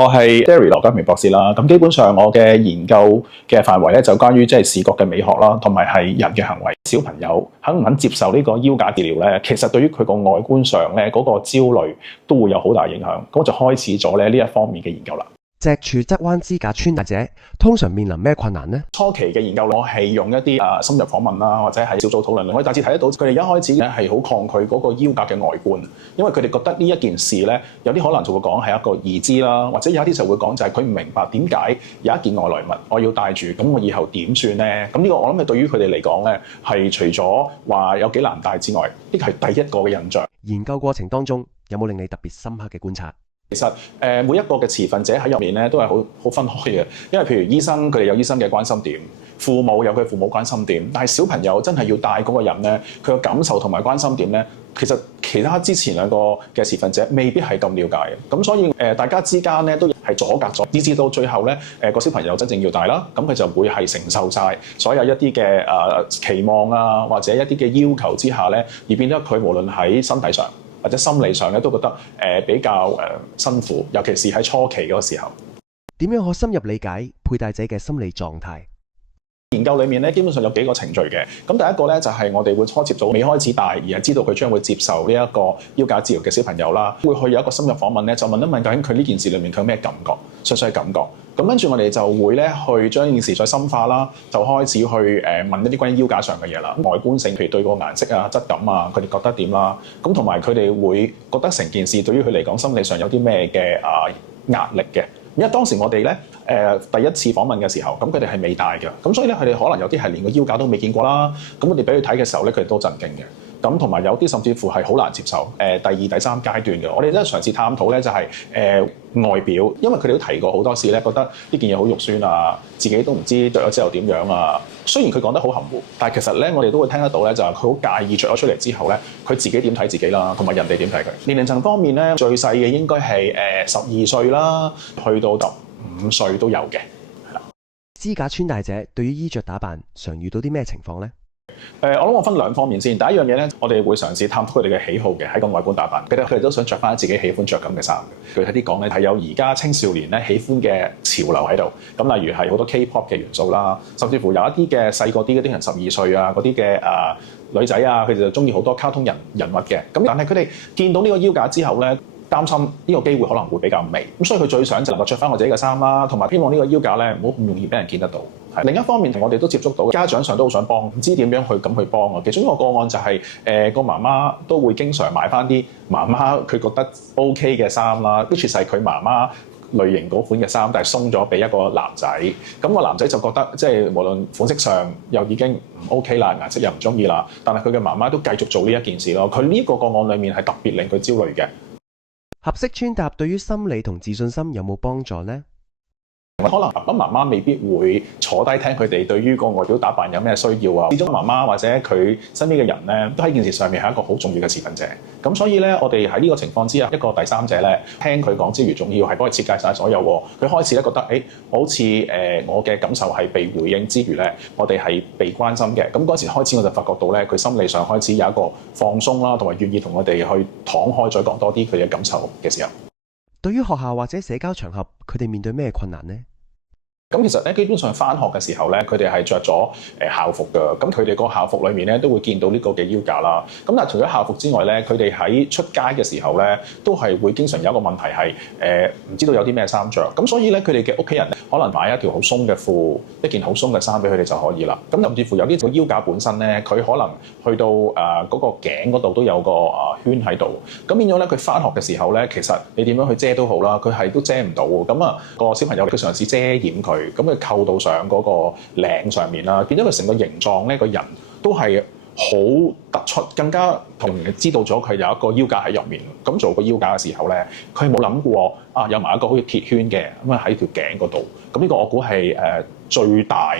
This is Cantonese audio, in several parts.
我係 Derry 羅家明博士啦。咁基本上我嘅研究嘅範圍咧就關於即係視覺嘅美學啦，同埋係人嘅行為。小朋友肯唔肯接受呢個腰架治療咧，其實對於佢個外觀上咧嗰個焦慮都會有好大影響。咁我就開始咗咧呢一方面嘅研究啦。脊柱側彎支架穿戴者通常面臨咩困難呢？初期嘅研究我係用一啲深入訪問啦，或者係小組討論，我哋大致睇得到佢哋一開始咧係好抗拒嗰個腰架嘅外觀，因為佢哋覺得呢一件事咧有啲可能就會講係一個義肢啦，或者有一啲就會講就係佢唔明白點解有一件外來物我要戴住，咁我以後點算咧？咁呢個我諗係對於佢哋嚟講咧係除咗話有幾難戴之外，呢個係第一個嘅印象。研究過程當中有冇令你特別深刻嘅觀察？其實每一個嘅持份者喺入面咧都係好分開嘅，因為譬如醫生佢哋有醫生嘅關心點，父母有佢父母關心點，但係小朋友真係要帶嗰個人咧，佢嘅感受同埋關心點咧，其實其他之前兩個嘅持份者未必係咁了解嘅，咁所以大家之間咧都係阻隔咗，以至到最後咧個小朋友真正要帶啦，咁佢就會係承受晒所有一啲嘅期望啊，或者一啲嘅要求之下咧，而變咗佢無論喺身體上或者心理上咧都覺得比較辛苦，尤其是喺初期嗰個時候。點樣可深入理解佩戴者嘅心理狀態？研究裏面咧，基本上有幾個程序嘅。咁第一個咧就係我哋會初接到未開始戴，而係知道佢將會接受呢一個腰架治療嘅小朋友啦，會去有一個深入訪問咧，就問一問究竟佢呢件事裏面佢有咩感覺，純粹係感覺。咁跟住我哋就會咧去將呢件事再深化啦，就開始去問一啲關於腰架上嘅嘢啦，外觀性，譬如對個顏色啊、質感啊，佢哋覺得點啦？咁同埋佢哋會覺得成件事對於佢嚟講心理上有啲咩嘅壓力嘅。因為當時我哋咧第一次訪問嘅時候，咁佢哋係未戴嘅，咁所以咧佢哋可能有啲係連個腰架都未見過啦。咁我哋俾佢睇嘅時候咧，佢哋都震驚嘅。咁同埋有啲甚至乎係好難接受。第二、第三階段嘅，我哋都係嘗試探討咧，就係外表，因為佢哋都提過好多次咧，覺得呢件嘢好肉酸啊，自己都唔知着咗之後點樣啊。雖然佢講得好含糊，但係其實咧，我哋都會聽得到咧，就係佢好介意着咗出嚟之後咧，佢自己點睇自己啦，同埋人哋點睇佢。年齡層方面咧，最細嘅應該係12歲啦，去到15歲都有嘅，係啦。支架穿戴者對於衣着打扮常遇到啲咩情況呢？我諗我分兩方面先。第一樣嘢咧，我哋會嘗試探討佢哋嘅喜好嘅，喺個外觀打扮。佢哋都想着翻自己喜歡着咁嘅衫。具體啲講咧，係有而家青少年咧喜歡嘅潮流喺度。咁例如係好多 K-pop 嘅元素啦，甚至乎有一啲嘅細個啲嗰啲人12歲啊，嗰啲嘅女仔啊，佢哋就中意好多卡通人物嘅。咁但係佢哋見到呢個腰架之後咧，擔心呢個機會可能會比較微，咁所以佢最想就能夠着翻我自己嘅衫啦，同埋希望呢個腰架咧唔好咁容易俾人見得到。另一方面，我哋都接觸到家長上都好想幫，唔知點樣去幫啊。其中一個個案就係個媽媽都會經常買翻啲媽媽佢覺得 OK 嘅衫啦，which係佢媽媽類型嗰款嘅衫，但係鬆咗俾一個男仔。咁個男仔就覺得即係無論款式上又已經唔 OK 啦，顏色又唔中意啦，但係佢嘅媽媽都繼續做呢一件事咯。佢呢個個案裡面係特別令佢焦慮嘅。合適穿搭對於心理同自信心有冇幫助呢？可能爸爸媽媽未必會坐低聽佢哋對於個外表打扮有咩需要啊。始終媽媽或者佢身邊嘅人咧，都喺件事上面係一個好重要嘅持份者。咁所以咧，我哋喺呢個情況之下，一個第三者咧聽佢講之餘，仲要係幫佢設計晒所有喎。佢開始咧覺得，好似我嘅感受係被回應之餘咧，我哋係被關心嘅。咁嗰時開始我就發覺到咧，佢心理上開始有一個放鬆啦，同埋願意同我哋去敞開再講多啲佢嘅感受嘅時候。對於學校或者社交場合，佢哋面對咩困難呢？咁其實咧，基本上返學嘅時候咧，佢哋係着咗校服㗎。咁佢哋個校服裏面咧，都會見到呢個嘅腰架啦。咁但係除咗校服之外咧，佢哋喺出街嘅時候咧，都係會經常有一個問題係唔知道有啲咩衫着。咁所以咧，佢哋嘅屋企人咧，可能買一條好鬆嘅褲，一件好鬆嘅衫俾佢哋就可以啦。咁甚至乎有啲個腰架本身咧，佢可能去到嗰個頸嗰度都有個圈喺度。咁變咗咧，佢返學嘅時候咧，其實你點樣去遮都好啦，佢係都遮唔到。咁個小朋友佢嘗試遮掩佢。咁佢扣到上嗰個領上面啦，變咗佢成個形狀咧，個人都係好突出，更加同人知道咗佢有一個腰架喺入面。咁做個腰架嘅時候咧，佢冇諗過有埋一個好似鐵圈嘅咁喺條頸嗰度。咁呢個我估係最大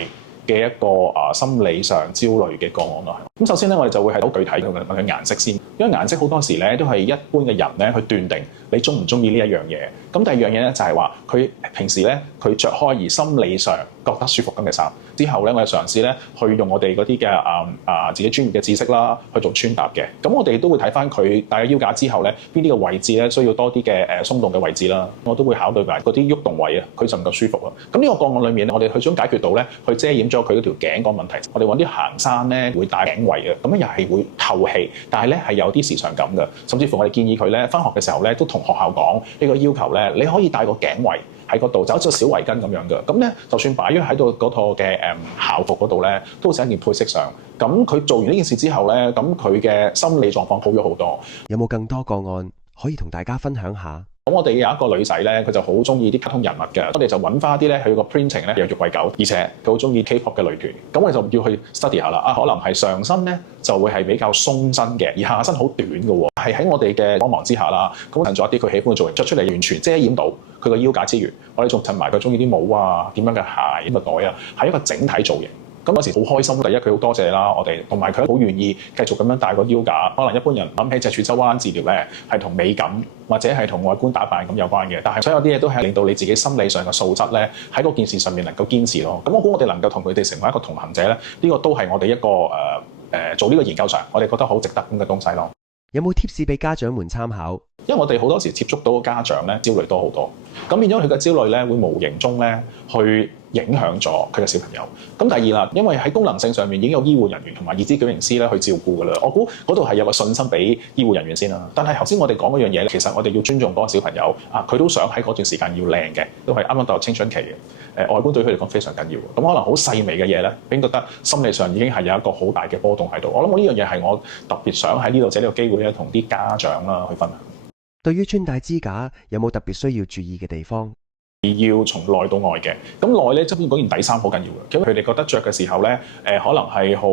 嘅一個心理上焦慮嘅個案咯。咁首先咧，我哋就會係好具體咁問佢顏色先，因為顏色好多時咧都係一般嘅人咧去斷定你中唔中意呢一樣嘢。咁第二樣嘢咧就係話佢平時咧佢着開而心理上覺得舒服咁嘅衫，之後咧，我哋嘗試咧去用我哋嗰啲嘅自己專業嘅知識啦，去做穿搭嘅。咁我哋都會睇翻佢戴咗腰架之後咧，邊啲嘅位置咧需要多啲嘅鬆動嘅位置啦。我都會考慮埋嗰啲喐動位啊，佢就唔夠舒服啊。咁呢個個案裏面，我哋去想解決到咧，去遮掩咗佢嗰條頸個問題。我哋揾啲行山咧會戴頸圍嘅，咁樣又係會透氣，但係咧係有啲時尚感嘅。甚至乎我哋建議佢咧翻學嘅時候咧，都同學校講呢個要求咧，你可以戴個頸圍喺嗰度，就好似個小圍巾咁樣嘅。咁咧，就算擺咗喺度嗰套嘅校服嗰度咧，都好似一件配飾上。咁佢做完呢件事之後咧，咁佢嘅心理狀況好咗好多。有冇更多個案可以同大家分享下？咁我哋有一個女仔咧，佢就好中意啲卡通人物嘅，我哋就揾翻啲咧，佢個 printing 咧有玉桂狗，而且佢好中意 K-pop 嘅女團，咁我哋就要去 study 下啦。可能係上身咧就會係比較鬆身嘅，而下身好短嘅喎，係喺我哋嘅幫忙之下啦，咁襯咗一啲佢喜歡嘅造型，着出嚟完全遮掩到佢個腰架之餘，我哋仲襯埋佢中意啲帽啊、點樣嘅鞋、咁嘅袋啊，係一個整體造型。咁嗰時好開心，第一佢好多謝啦，我哋同埋佢好願意繼續咁樣戴個腰架。可能一般人諗起脊柱側彎治療咧，係同美感或者係同外觀打扮咁有關嘅，但係所有啲嘢都係令到你自己心理上嘅素質咧，喺嗰件事上面能夠堅持咯。咁我估我哋能夠同佢哋成為一個同行者咧，呢個都係我哋一個做呢個研究上，我哋覺得好值得咁嘅東西咯。有冇 tips 俾家長們參考？因為我哋好多時接觸到嘅家長咧，焦慮多好多，咁變咗佢嘅焦慮咧，會無形中咧去影響咗佢嘅小朋友。咁第二啦，因為喺功能性上面已經有醫護人員同埋義肢矯形師咧去照顧㗎啦。我估嗰度係有個信心俾醫護人員先啦。但係頭先我哋講嗰樣嘢，其實我哋要尊重嗰個小朋友啊，佢都想喺嗰段時間要靚嘅，都係啱啱踏入青春期嘅。外觀對佢嚟講非常緊要。咁可能好細微嘅嘢咧，已經覺得心理上已經係有一個好大嘅波動喺度。我諗我呢樣嘢係我特別想喺呢度借呢個機會咧，同啲家長啦去分享。對於穿戴支架有冇特別需要注意嘅地方？要從內到外嘅。咁內咧，側邊嗰件底衫好緊要嘅，因為佢哋覺得着嘅時候咧，可能係好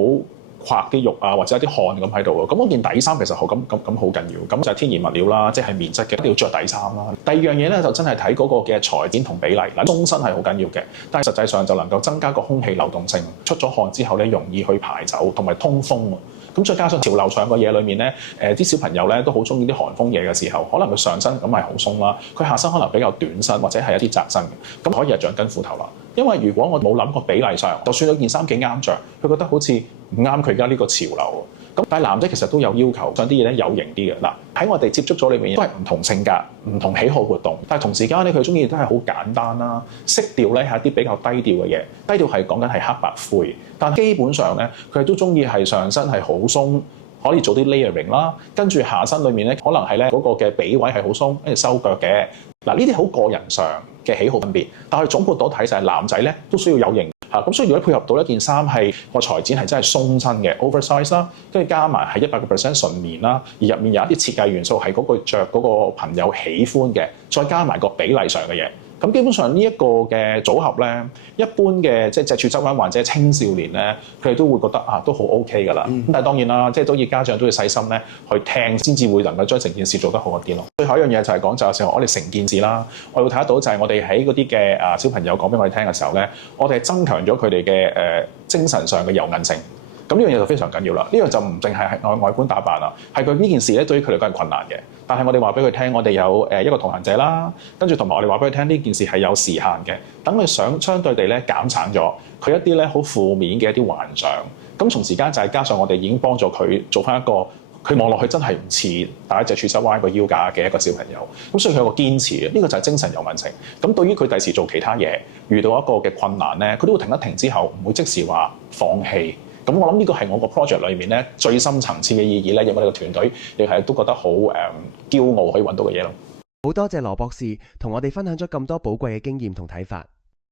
刮啲肉啊，或者有啲汗咁喺度啊。咁嗰件底衫其實好咁好緊要。咁就係天然物料啦，即係棉質嘅，一定要着底衫啦。第二樣嘢咧，就真係睇嗰個嘅裁剪同比例。嗱，鬆身係好緊要嘅，但係實際上就能夠增加個空氣流動性，出咗汗之後咧，容易去排走同埋通風。咁再加上潮流長嘅嘢裏面咧，啲小朋友咧都好中意啲韓風嘢嘅時候，可能佢上身咁係好鬆啦，佢下身可能比較短身或者係一啲窄身嘅，咁可以係橡筋褲頭啦。因為如果我冇諗過比例上，就算有件衫幾啱着，佢覺得好似唔啱佢而家呢個潮流。咁但係男仔其實都有要求，想啲嘢咧有型啲嘅。嗱，喺我哋接觸咗裏面都係唔同性格、唔同喜好活動，但係同時間咧佢中意都係好簡單啦。色調咧係一啲比較低調嘅嘢，低調係講緊係黑白灰，但基本上咧佢哋都中意係上身係好鬆，可以做啲 layering 啦，跟住下身裏面咧可能係咧嗰個嘅髀位係好鬆，跟住收腳嘅。嗱，呢啲好個人上嘅喜好分別，但係總括到睇就係男仔咧都需要有型。咁所以如果配合到一件衫係個裁剪係真係鬆身嘅 oversize 啦，跟住加埋係100% 純棉啦，而入面有一啲設計元素係嗰個著嗰個朋友喜歡嘅，再加埋個比例上嘅嘢，咁基本上呢一個嘅組合咧，一般嘅即係脊柱側彎或者青少年咧，佢哋都會覺得都好 OK 㗎啦。咁但係當然啦，即係都要家長都要細心咧去聽，先至會能夠將成件事做得好一啲咯。最後一樣嘢就係講就係我哋成件事啦，我會睇得到就係我哋喺嗰啲嘅小朋友講俾我哋聽嘅時候咧，我哋係增強咗佢哋嘅精神上嘅柔韌性。咁呢樣嘢就非常緊要啦。呢樣就唔淨係外觀打扮啦，係佢呢件事咧對於佢嚟講係困難嘅。但係我哋話俾佢聽，我哋有一個同行者啦，跟住同埋我哋話俾佢聽呢件事係有時限嘅，等佢相對地咧減省咗佢一啲咧好負面嘅一啲幻想。咁從時間就係加上我哋已經幫助佢做翻一個佢望落去真係唔似戴一隻柱側彎個腰架嘅一個小朋友。咁所以佢有個堅持，呢個就係精神柔韌性。咁對於佢第時做其他嘢遇到一個嘅困難咧，佢都會停一停之後，唔會即時話放棄。咁我諗呢個係我個 project 裏面咧最深層次嘅意義咧，因為我哋個團隊亦係都覺得好驕傲可以揾到嘅嘢咯。好多謝羅博士同我哋分享咗咁多寶貴嘅經驗同睇法。